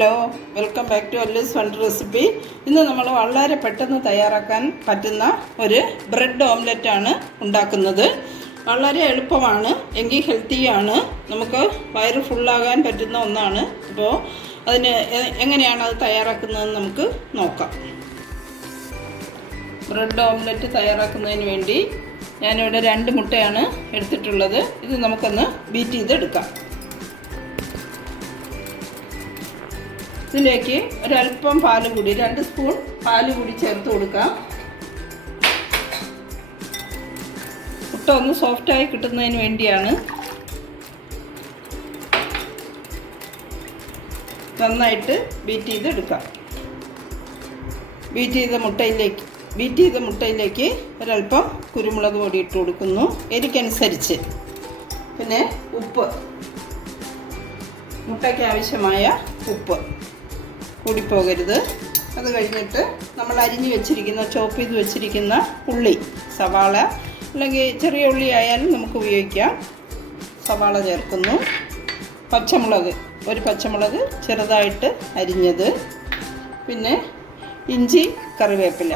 Hello, welcome back to Allu's fun recipe. ഇന്ന് നമ്മൾ വളരെ പെട്ടെന്ന് തയ്യാറാക്കാൻ പറ്റുന്ന ഒരു ബ്രെഡ് ഓംലെറ്റാണ് ഉണ്ടാക്കുന്നത്. വളരെ എളുപ്പമാണ്, എങ്കിൽ ഹെൽത്തിയാണ്, നമുക്ക് വയറ് ഫുള്ളാകാൻ പറ്റുന്ന ഒന്നാണ്. അപ്പോൾ അതിന് എങ്ങനെയാണ് അത് തയ്യാറാക്കുന്നതെന്ന് നമുക്ക് നോക്കാം. ബ്രെഡ് ഓംലെറ്റ് തയ്യാറാക്കുന്നതിന് വേണ്ടി ഞാനിവിടെ 2 മുട്ടയാണ് എടുത്തിട്ടുള്ളത്. ഇത് നമുക്കൊന്ന് ബീറ്റ് ചെയ്തെടുക്കാം. ഇതിലേക്ക് ഒരല്പം പാൽ കൂടി 2 സ്പൂൺ പാൽ കൂടി ചേർത്ത് കൊടുക്കാം. മുട്ട ഒന്ന് സോഫ്റ്റായി കിട്ടുന്നതിന് വേണ്ടിയാണ്. നന്നായിട്ട് ബീറ്റ് ചെയ്തെടുക്കാം. ബീറ്റ് ചെയ്ത മുട്ടയിലേക്ക് ഒരല്പം കുരുമുളക് പൊടി ഇട്ട് കൊടുക്കുന്നു, എരിക്കനുസരിച്ച്. പിന്നെ ഉപ്പ്, മുട്ടയ്ക്ക് ആവശ്യമായ ഉപ്പ് കൂടിപ്പോകരുത്. അത് കഴിഞ്ഞിട്ട് നമ്മൾ ചോപ്പ് ചെയ്ത് വെച്ചിരിക്കുന്ന ഉള്ളി, സവാള അല്ലെങ്കിൽ ചെറിയ ഉള്ളി ആയാലും നമുക്ക് ഉപയോഗിക്കാം. സവാള ചേർക്കുന്നു. ഒരു പച്ചമുളക് ചെറുതായിട്ട് അരിഞ്ഞത്, പിന്നെ ഇഞ്ചി, കറിവേപ്പില,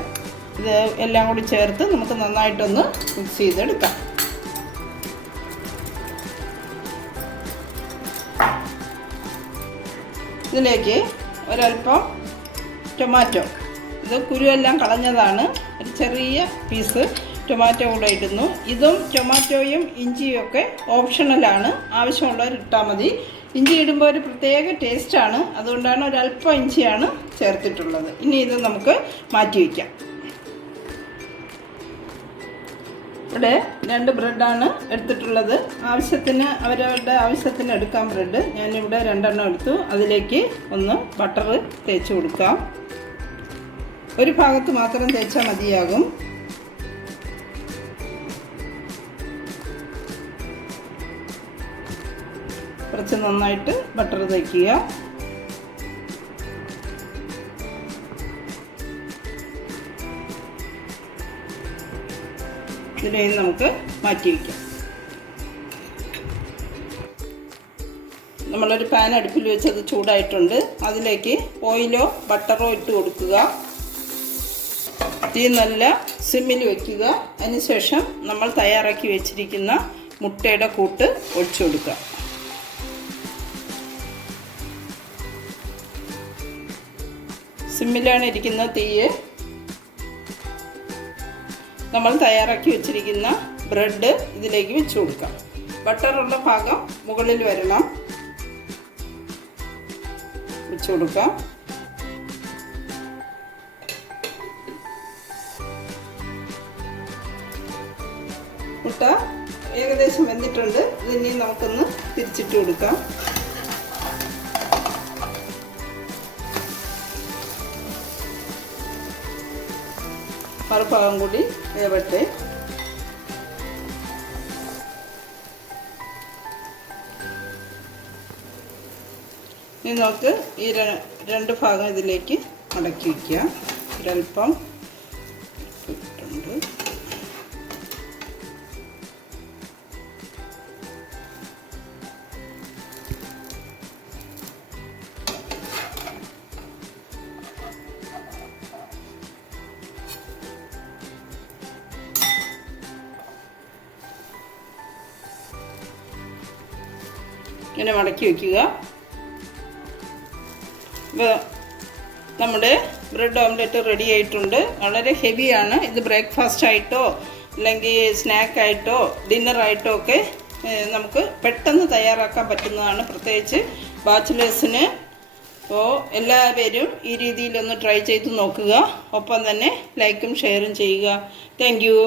ഇത് എല്ലാം കൂടി ചേർത്ത് നമുക്ക് നന്നായിട്ടൊന്ന് മിക്സ് ചെയ്തെടുക്കാം. ഇതിലേക്ക് ഒരല്പം ടൊമാറ്റോ, ഇത് കുരുവെല്ലാം കളഞ്ഞതാണ്, ഒരു ചെറിയ പീസ് ടൊമാറ്റോ കൂടെ ഇടുന്നു. ഇതും ടൊമാറ്റോയും ഇഞ്ചിയും ഒക്കെ ഓപ്ഷണലാണ്, ആവശ്യമുള്ളവർ ഇട്ടാൽ മതി. ഇഞ്ചി ഇടുമ്പോൾ ഒരു പ്രത്യേക ടേസ്റ്റാണ്, അതുകൊണ്ടാണ് ഒരല്പം ഇഞ്ചിയാണ് ചേർത്തിട്ടുള്ളത്. ഇനി ഇത് നമുക്ക് മാറ്റി വയ്ക്കാം. ഇവിടെ 2 ബ്രെഡാണ് എടുത്തിട്ടുള്ളത്. അവരവരുടെ ആവശ്യത്തിന് എടുക്കാം ബ്രെഡ്. ഞാനിവിടെ 2 എണ്ണം എടുത്തു. അതിലേക്ക് ഒന്ന് ബട്ടർ തേച്ച് കൊടുക്കാം. ഒരു ഭാഗത്ത് മാത്രം തേച്ചാൽ മതിയാകും. കുറച്ച് നന്നായിട്ട് ബട്ടർ തേക്കുക. ഇതിനെയും നമുക്ക് മാറ്റി വയ്ക്കാം. നമ്മളൊരു പാൻ അടുപ്പിൽ വെച്ച് അത് ചൂടായിട്ടുണ്ട്. അതിലേക്ക് ഓയിലോ ബട്ടറോ ഇട്ട് കൊടുക്കുക. തീ നല്ല സിമ്മിൽ വയ്ക്കുക. അതിനുശേഷം നമ്മൾ തയ്യാറാക്കി വെച്ചിരിക്കുന്ന മുട്ടയുടെ കൂട്ട് ഒഴിച്ചു കൊടുക്കുക. സിമ്മിലാണ് ഇരിക്കുന്ന തീ. നമ്മൾ തയ്യാറാക്കി വെച്ചിരിക്കുന്ന ബ്രെഡ് ഇതിലേക്ക് വെച്ച് കൊടുക്കാം. ബട്ടറുള്ള ഭാഗം മുകളിൽ വരണം. വെച്ച് കൊടുക്കാം. മുട്ട ഏകദേശം വെന്തിട്ടുണ്ട്. ഇതിനി നമുക്കൊന്ന് തിരിച്ചിട്ട് കൊടുക്കാം. മറുഭാഗം കൂടി വേവട്ടെ. ഇനി നമുക്ക് ഈ 2 ഭാഗം ഇതിലേക്ക് മടക്കി വയ്ക്കാം. ഒരല്പം ഇട്ടുണ്ട്. ഇങ്ങനെ മടക്കി വയ്ക്കുക. നമ്മുടെ ബ്രെഡ് ഓംലെറ്റ് റെഡി ആയിട്ടുണ്ട്. വളരെ ഹെവിയാണ്. ഇത് ബ്രേക്ക്ഫാസ്റ്റ് ആയിട്ടോ അല്ലെങ്കിൽ സ്നാക്കായിട്ടോ ഡിന്നറായിട്ടോ ഒക്കെ നമുക്ക് പെട്ടെന്ന് തയ്യാറാക്കാൻ പറ്റുന്നതാണ്, പ്രത്യേകിച്ച് ബാച്ചിലേഴ്സിന്. അപ്പോൾ എല്ലാവരും ഈ രീതിയിലൊന്ന് ട്രൈ ചെയ്ത് നോക്കുക. ഒപ്പം തന്നെ ലൈക്കും ഷെയറും ചെയ്യുക. Thank you.